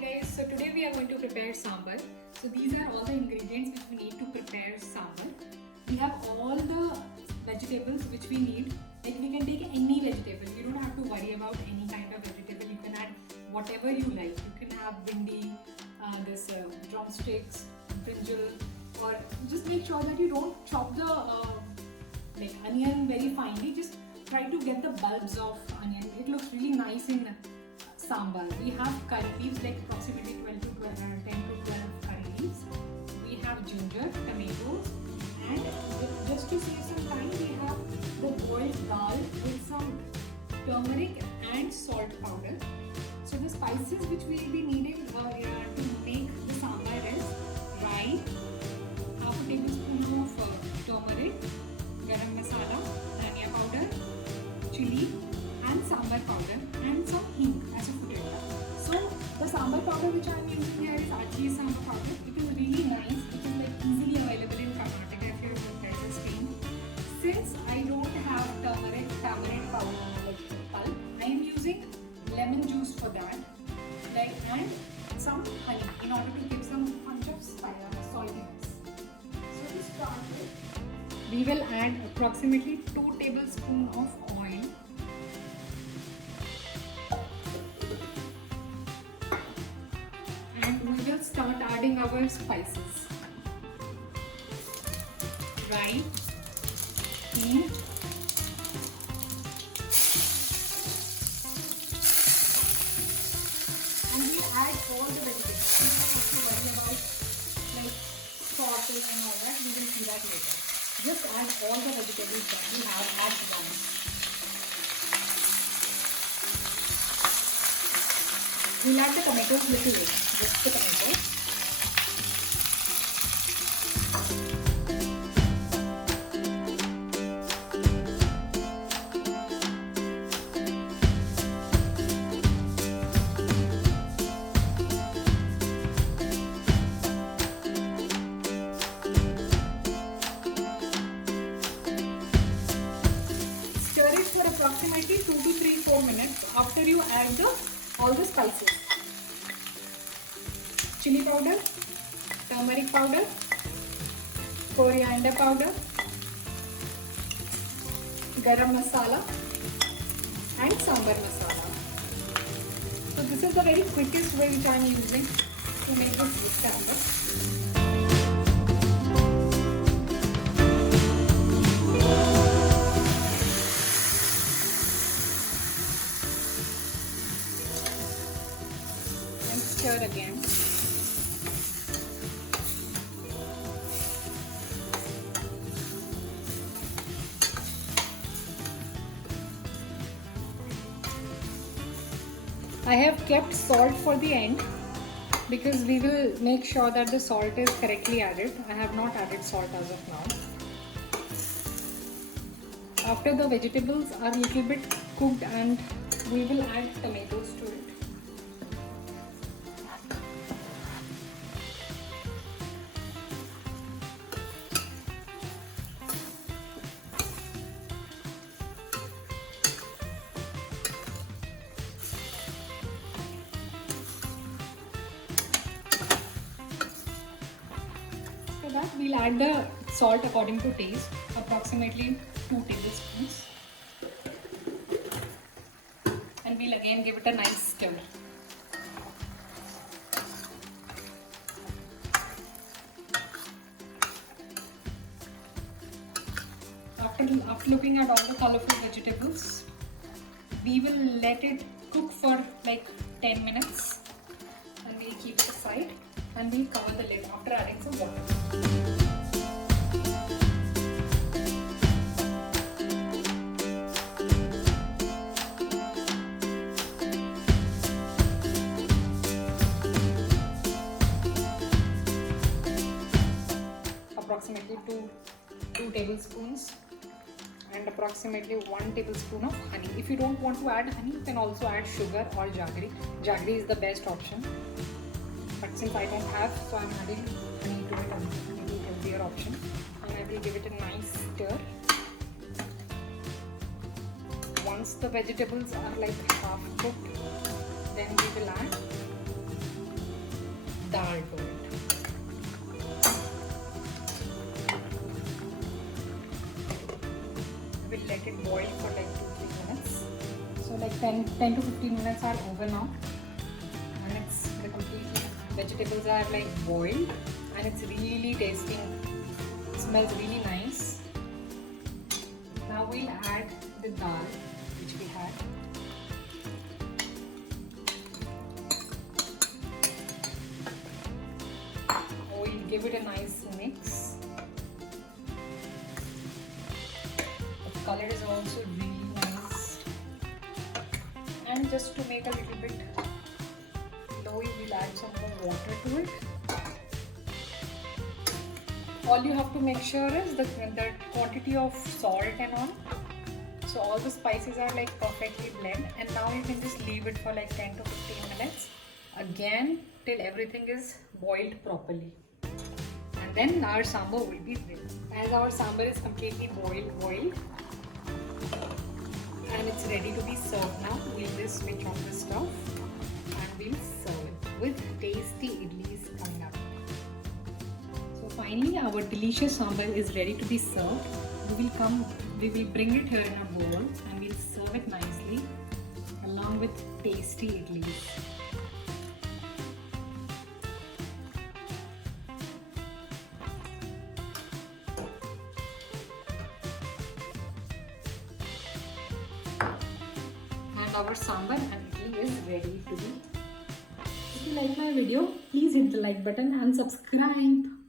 guys, so today we are going to prepare sambar. So these are all the ingredients which we need to prepare sambar. We have all the vegetables which we need. Like we can take any vegetable. You don't have to worry about any kind of vegetable. You can add whatever you like. You can have bindi, drumsticks, brinjal, or just make sure that you don't chop the onion very finely. Just try to get the bulbs of onion. It looks really nice in sambar. We have curry leaves, like approximately 10 to 12 curry leaves. We have ginger, tomatoes, and just to save some time, we have the boiled dal with some turmeric and salt powder. So the spices which we will be needing to make the sambar is rye, half a tablespoon of turmeric, garam masala, dhania powder, chilli, and sambar powder, and some hing as a flavor. So the sambar powder which I am using here is actually sambar powder. It is really nice. It is like easily available in Karnataka if you are in Spain. Since I don't have tamarind powder like pulp, I am using lemon juice for that, and some honey in order to give some punch of saltiness. So to start with, we will add approximately 2 tablespoons of oil. And we will start adding our spices. Rye, hing, and we add all the vegetables. We don't have to worry about sauteing and all that. We will see that later. Just add all the vegetables that we have at once. We'll add the tomatoes little later. Just the tomatoes. For approximately 2 to 4 minutes after you add all the spices. Chilli powder, turmeric powder, coriander powder, garam masala, and sambar masala. So this is the very quickest way which I am using to make this sambar. Stir again. I have kept salt for the end because we will make sure that the salt is correctly added. I have not added salt as of now. After the vegetables are a little bit cooked, and we will add tomatoes to it. For that, we'll add the salt according to taste, approximately 2 tablespoons. And we'll again give it a nice stir. After looking at all the colorful vegetables, we will let it cook for like 10 minutes. And we'll keep it aside. And we'll cover the lid after adding some water. Approximately 2 tablespoons and approximately 1 tablespoon of honey. If you don't want to add honey, you can also add sugar or jaggery. Jaggery is the best option. But since I don't have, so I'm adding honey to it, and maybe healthier option. And I will give it a nice stir. Once the vegetables are like half cooked, then we will add 10 to 15 minutes are over now, and it's the completely vegetables are like boiled, and it's really tasting. It smells really nice. Now we'll add the dal which we had. We'll give it a nice mix. The color is also really nice. And just to make a little bit lowy, we'll add some more water to it. All you have to make sure is the quantity of salt and all. So all the spices are like perfectly blend, and now you can just leave it for like 10 to 15 minutes again till everything is boiled properly. And then our sambar will be ready. As our sambar is completely boiled and it's ready to be served now, we'll just switch on the stove and we'll serve it with tasty idlis coming up. So finally our delicious sambar is ready to be served. We will bring it here in a bowl and we'll serve it nicely along with tasty idlis. And our sambar and idli is ready to be. If you like my video, please hit the like button and subscribe.